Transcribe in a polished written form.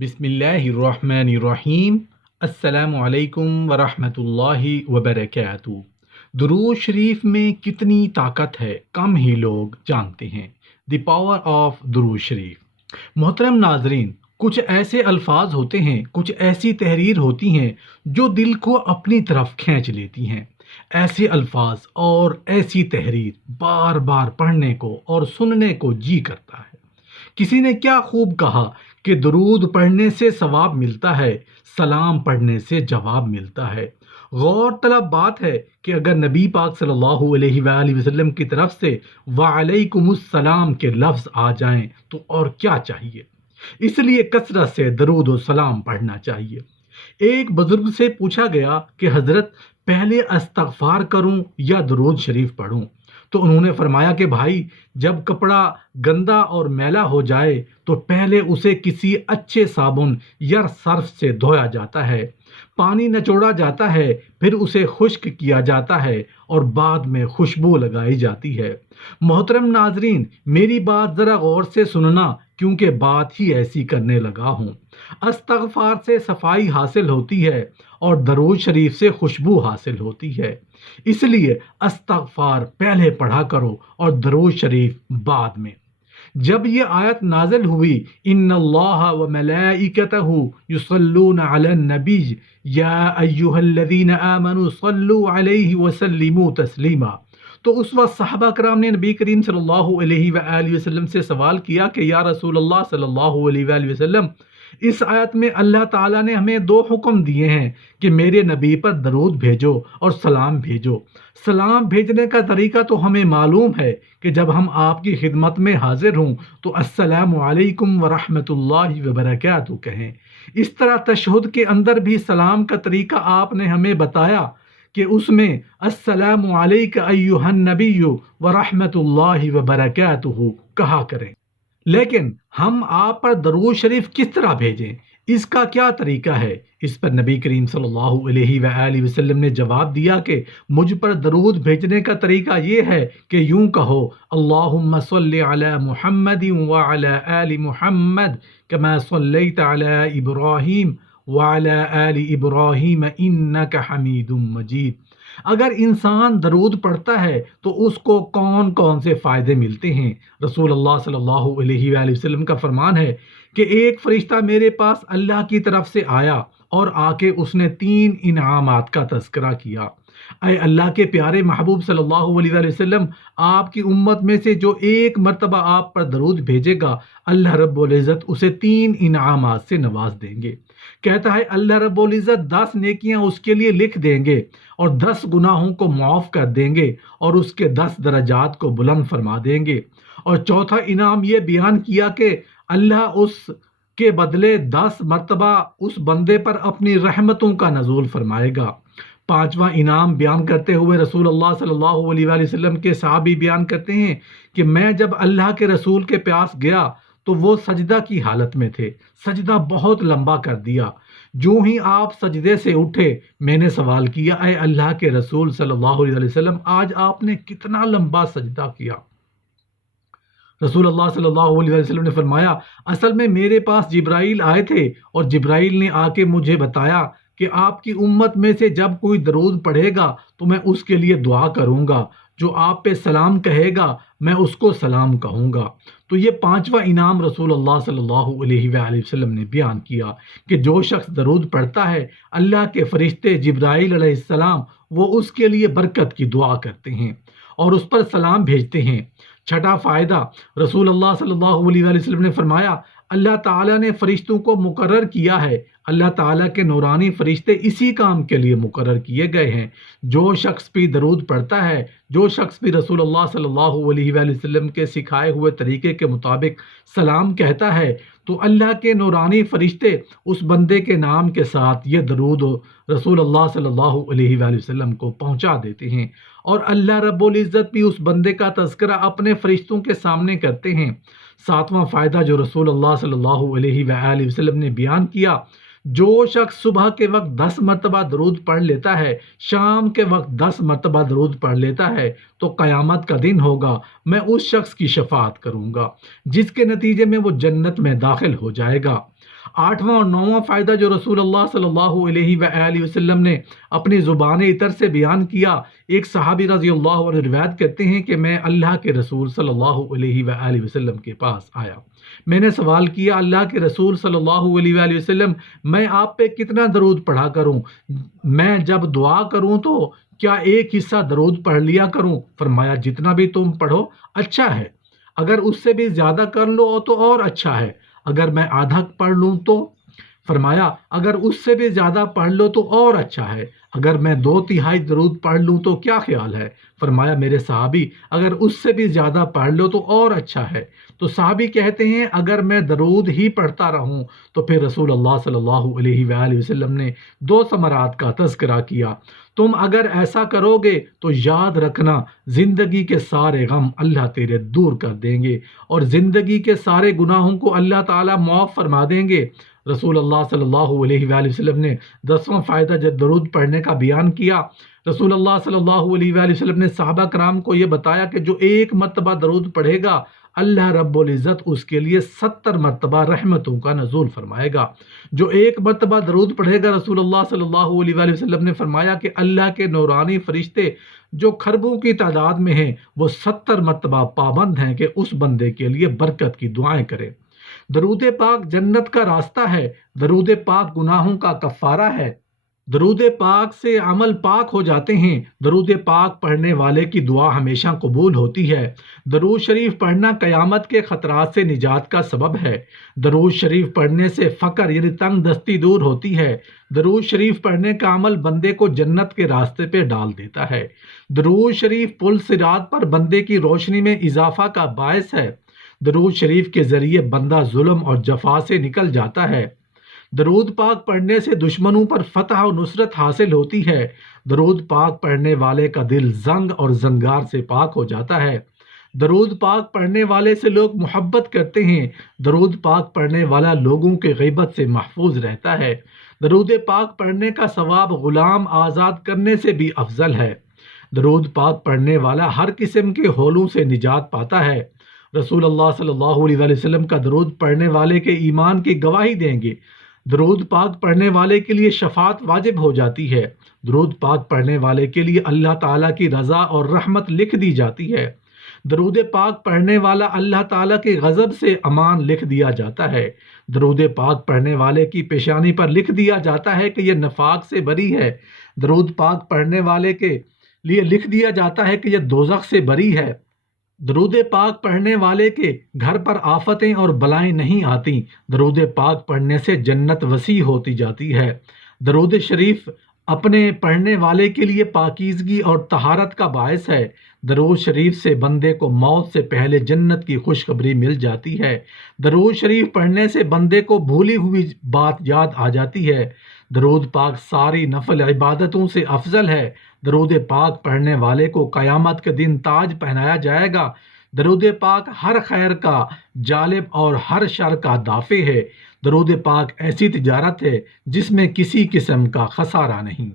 بسم اللہ الرحمن الرحیم۔ السلام علیکم ورحمۃ اللہ وبرکاتہ۔ درود شریف میں کتنی طاقت ہے کم ہی لوگ جانتے ہیں۔ دی پاور آف درود شریف۔ محترم ناظرین، کچھ ایسے الفاظ ہوتے ہیں، کچھ ایسی تحریر ہوتی ہیں جو دل کو اپنی طرف کھینچ لیتی ہیں۔ ایسے الفاظ اور ایسی تحریر بار بار پڑھنے کو اور سننے کو جی کرتا ہے۔ کسی نے کیا خوب کہا کہ درود پڑھنے سے ثواب ملتا ہے، سلام پڑھنے سے جواب ملتا ہے۔ غور طلب بات ہے کہ اگر نبی پاک صلی اللہ علیہ وآلہ وسلم کی طرف سے وعلیکم السلام کے لفظ آ جائیں تو اور کیا چاہیے۔ اس لیے کثرت سے درود و سلام پڑھنا چاہیے۔ ایک بزرگ سے پوچھا گیا کہ حضرت پہلے استغفار کروں یا درود شریف پڑھوں؟ تو انہوں نے فرمایا کہ بھائی، جب کپڑا گندا اور میلا ہو جائے تو پہلے اسے کسی اچھے صابن یا صرف سے دھویا جاتا ہے، پانی نچوڑا جاتا ہے، پھر اسے خشک کیا جاتا ہے اور بعد میں خوشبو لگائی جاتی ہے۔ محترم ناظرین، میری بات ذرا غور سے سننا، کیونکہ بات ہی ایسی کرنے لگا ہوں۔ استغفار سے صفائی حاصل ہوتی ہے اور درود شریف سے خوشبو حاصل ہوتی ہے۔ اس لیے استغفار پہلے پڑھا کرو اور درود شریف بعد میں۔ جب یہ آیت نازل ہوئی، ان اللہ و ملائکتہ یصلون علی النبی یا ایھا الذین آمنوا صلوا علیہ وسلموا تسلیما، تو اس وقت صحابہ کرام نے نبی کریم صلی اللہ علیہ وآلہ وسلم سے سوال کیا کہ یا رسول اللہ صلی اللہ علیہ وآلہ وسلم، اس آیت میں اللہ تعالیٰ نے ہمیں دو حکم دیے ہیں کہ میرے نبی پر درود بھیجو اور سلام بھیجو۔ سلام بھیجنے کا طریقہ تو ہمیں معلوم ہے کہ جب ہم آپ کی خدمت میں حاضر ہوں تو السلام علیکم ورحمۃ اللہ وبرکاتہ کہیں۔ اس طرح تشہد کے اندر بھی سلام کا طریقہ آپ نے ہمیں بتایا کہ اس میں السلام علیک ایھا النبی ورحمۃ اللہ وبرکاتہ کہا کریں۔ لیکن ہم آپ پر درود شریف کس طرح بھیجیں، اس کا کیا طریقہ ہے؟ اس پر نبی کریم صلی اللہ علیہ وآلہ وسلم نے جواب دیا کہ مجھ پر درود بھیجنے کا طریقہ یہ ہے کہ یوں کہو، اللہم صلی علی محمد وعلی آل محمد کما صلیت علی ابراہیم وعلی آل ابراہیم انک حمید مجید۔ اگر انسان درود پڑھتا ہے تو اس کو کون کون سے فائدے ملتے ہیں؟ رسول اللہ صلی اللہ علیہ وآلہ وسلم کا فرمان ہے کہ ایک فرشتہ میرے پاس اللہ کی طرف سے آیا اور آ کے اس نے 3 انعامات کا تذکرہ کیا۔ اے اللہ کے پیارے محبوب صلی اللہ علیہ وآلہ وسلم، آپ کی امت میں سے جو ایک مرتبہ آپ پر درود بھیجے گا، اللہ رب العزت اسے 3 انعامات سے نواز دیں گے۔ کہتا ہے اللہ رب العزت 10 نیکیاں اس کے لیے لکھ دیں گے اور 10 گناہوں کو معاف کر دیں گے اور اس کے 10 درجات کو بلند فرما دیں گے۔ اور چوتھا انعام یہ بیان کیا کہ اللہ اس کے بدلے 10 مرتبہ اس بندے پر اپنی رحمتوں کا نزول فرمائے گا۔ پانچواں انعام بیان کرتے ہوئے رسول اللہ صلی اللہ علیہ وآلہ وسلم کے صحابی بیان کرتے ہیں کہ میں جب اللہ کے رسول کے پاس گیا تو وہ سجدہ کی حالت میں تھے، سجدہ بہت لمبا کر دیا۔ جو ہی آپ سجدے سے اٹھے، میں نے سوال کیا، اے اللہ کے رسول صلی اللہ علیہ وسلم، آج آپ نے کتنا لمبا سجدہ کیا؟ رسول اللہ صلی اللہ علیہ وسلم نے فرمایا، اصل میں میرے پاس جبرائیل آئے تھے اور جبرائیل نے آ کے مجھے بتایا کہ آپ کی امت میں سے جب کوئی درود پڑھے گا تو میں اس کے لیے دعا کروں گا، جو آپ پہ سلام کہے گا میں اس کو سلام کہوں گا۔ تو یہ 5واں انعام رسول اللہ صلی اللہ علیہ وآلہ وسلم نے بیان کیا کہ جو شخص درود پڑھتا ہے، اللہ کے فرشتے جبرائیل علیہ السلام وہ اس کے لیے برکت کی دعا کرتے ہیں اور اس پر سلام بھیجتے ہیں۔ چھٹا فائدہ، رسول اللہ صلی اللہ علیہ وآلہ وسلم نے فرمایا، اللہ تعالیٰ نے فرشتوں کو مقرر کیا ہے، اللہ تعالیٰ کے نورانی فرشتے اسی کام کے لیے مقرر کیے گئے ہیں۔ جو شخص بھی درود پڑھتا ہے، جو شخص بھی رسول اللہ صلی اللہ علیہ وآلہ وسلم کے سکھائے ہوئے طریقے کے مطابق سلام کہتا ہے تو اللہ کے نورانی فرشتے اس بندے کے نام کے ساتھ یہ درود رسول اللہ صلی اللہ علیہ وآلہ وسلم کو پہنچا دیتے ہیں، اور اللہ رب العزت بھی اس بندے کا تذکرہ اپنے فرشتوں کے سامنے کرتے ہیں۔ 7واں فائدہ جو رسول اللہ صلی اللہ علیہ وآلہ وسلم نے بیان کیا، جو شخص صبح کے وقت 10 مرتبہ درود پڑھ لیتا ہے، شام کے وقت 10 مرتبہ درود پڑھ لیتا ہے، تو قیامت کا دن ہوگا، میں اس شخص کی شفاعت کروں گا جس کے نتیجے میں وہ جنت میں داخل ہو جائے گا۔ آٹھواں اور نوواں فائدہ جو رسول اللہ صلی اللہ علیہ وآلہ وسلم نے اپنی زبان اطہر سے بیان کیا، ایک صحابی رضی اللہ عنہ روایت کرتے ہیں کہ میں اللہ کے رسول صلی اللہ علیہ وآلہ وسلم کے پاس آیا، میں نے سوال کیا، اللہ کے رسول صلی اللہ علیہ وآلہ وسلم، میں آپ پہ کتنا درود پڑھا کروں؟ میں جب دعا کروں تو کیا ایک حصہ درود پڑھ لیا کروں؟ فرمایا جتنا بھی تم پڑھو اچھا ہے، اگر اس سے بھی زیادہ کر لو تو اور اچھا ہے، اگر میں آدھا پڑھ لوں تو؟ فرمایا اگر اس سے بھی زیادہ پڑھ لو تو اور اچھا ہے، اگر میں 2/3 درود پڑھ لوں تو کیا خیال ہے؟ فرمایا میرے صحابی اگر اس سے بھی زیادہ پڑھ لو تو اور اچھا ہے۔ تو صحابی کہتے ہیں اگر میں درود ہی پڑھتا رہوں تو پھر رسول اللہ صلی اللہ علیہ وآلہ وسلم نے 2 ثمرات کا تذکرہ کیا، تم اگر ایسا کرو گے تو یاد رکھنا زندگی کے سارے غم اللہ تیرے دور کر دیں گے اور زندگی کے سارے گناہوں کو اللہ تعالیٰ معاف فرما دیں گے۔ رسول اللہ صلی اللہ علیہ وآلہ وسلم نے 10واں فائدہ جب درود پڑھنے کا بیان کیا، رسول اللہ صلی اللہ علیہ وآلہ وسلم نے صحابہ کرام کو یہ بتایا کہ جو ایک مرتبہ درود پڑھے گا اللہ رب العزت اس کے لیے 70 مرتبہ رحمتوں کا نزول فرمائے گا۔ جو ایک مرتبہ درود پڑھے گا، رسول اللہ صلی اللہ علیہ وآلہ وسلم نے فرمایا کہ اللہ کے نورانی فرشتے جو کھربوں کی تعداد میں ہیں وہ 70 مرتبہ پابند ہیں کہ اس بندے کے لیے برکت کی دعائیں کریں۔ درود پاک جنت کا راستہ ہے، درود پاک گناہوں کا کفارہ ہے، درود پاک سے عمل پاک ہو جاتے ہیں، درود پاک پڑھنے والے کی دعا ہمیشہ قبول ہوتی ہے، درود شریف پڑھنا قیامت کے خطرات سے نجات کا سبب ہے، درود شریف پڑھنے سے فقر یعنی تنگ دستی دور ہوتی ہے، درود شریف پڑھنے کا عمل بندے کو جنت کے راستے پہ ڈال دیتا ہے، درود شریف پل صراط پر بندے کی روشنی میں اضافہ کا باعث ہے، درود شریف کے ذریعے بندہ ظلم اور جفا سے نکل جاتا ہے، درود پاک پڑھنے سے دشمنوں پر فتح و نصرت حاصل ہوتی ہے، درود پاک پڑھنے والے کا دل زنگ اور زنگار سے پاک ہو جاتا ہے، درود پاک پڑھنے والے سے لوگ محبت کرتے ہیں، درود پاک پڑھنے والا لوگوں کے غیبت سے محفوظ رہتا ہے، درود پاک پڑھنے کا ثواب غلام آزاد کرنے سے بھی افضل ہے، درود پاک پڑھنے والا ہر قسم کے ہولوں سے نجات پاتا ہے۔ رسول اللہ صلی اللہ علیہ وآلہ وسلم کا درود پڑھنے والے کے ایمان کی گواہی دیں گے، درود پاک پڑھنے والے کے لیے شفاعت واجب ہو جاتی ہے، درود پاک پڑھنے والے کے لیے اللہ تعالیٰ کی رضا اور رحمت لکھ دی جاتی ہے، درود پاک پڑھنے والا اللہ تعالیٰ کے غضب سے امان لکھ دیا جاتا ہے، درود پاک پڑھنے والے کی پیشانی پر لکھ دیا جاتا ہے کہ یہ نفاق سے بری ہے، درود پاک پڑھنے والے کے لیے لکھ دیا جاتا ہے کہ یہ دوزخ سے بری ہے، درود پاک پڑھنے والے کے گھر پر آفتیں اور بلائیں نہیں آتی، درود پاک پڑھنے سے جنت وسیع ہوتی جاتی ہے، درود شریف اپنے پڑھنے والے کے لیے پاکیزگی اور طہارت کا باعث ہے، درود شریف سے بندے کو موت سے پہلے جنت کی خوشخبری مل جاتی ہے، درود شریف پڑھنے سے بندے کو بھولی ہوئی بات یاد آ جاتی ہے، درود پاک ساری نفل عبادتوں سے افضل ہے، درود پاک پڑھنے والے کو قیامت کے دن تاج پہنایا جائے گا، درود پاک ہر خیر کا جالب اور ہر شر کا دافع ہے، درود پاک ایسی تجارت ہے جس میں کسی قسم کا خسارہ نہیں۔